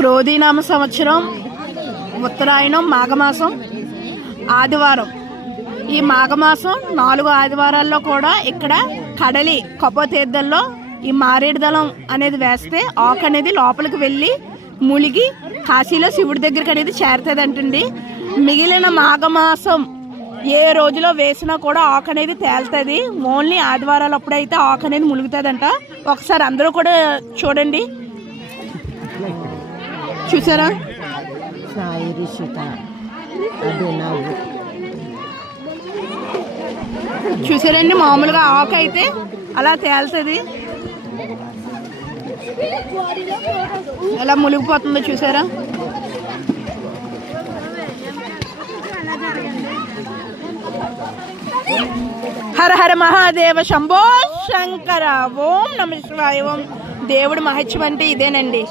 క్రోధీనామ సంవత్సరం ఉత్తరాయణం మాఘమాసం ఆదివారం. ఈ మాఘమాసం 4 ఆదివారాల్లో కూడా ఇక్కడ కడలి కపోతీర్థంలో ఈ మారేడు దళం అనేది వేస్తే ఆకు అనేది లోపలికి వెళ్ళి ములిగి కాశీలో శివుడి దగ్గరికి అనేది చేరుతుంది అంటండి. మిగిలిన మాఘమాసం ఏ రోజులో వేసినా కూడా ఆకు అనేది తేలుతుంది. ఓన్లీ ఆదివారాలు అప్పుడైతే ఆకు అనేది ములుగుతుందంట. ఒకసారి అందరూ కూడా చూడండి. చూసారా? చూసారండి, మామూలుగా ఆకు అయితే అలా తేలుతుంది, ఎలా మునిగిపోతుందో చూసారా? హర హర మహాదేవ శంభో శంకర. ఓం నమ శివాయ. ఓం. దేవుడి మహత్యం అంటే ఇదేనండి.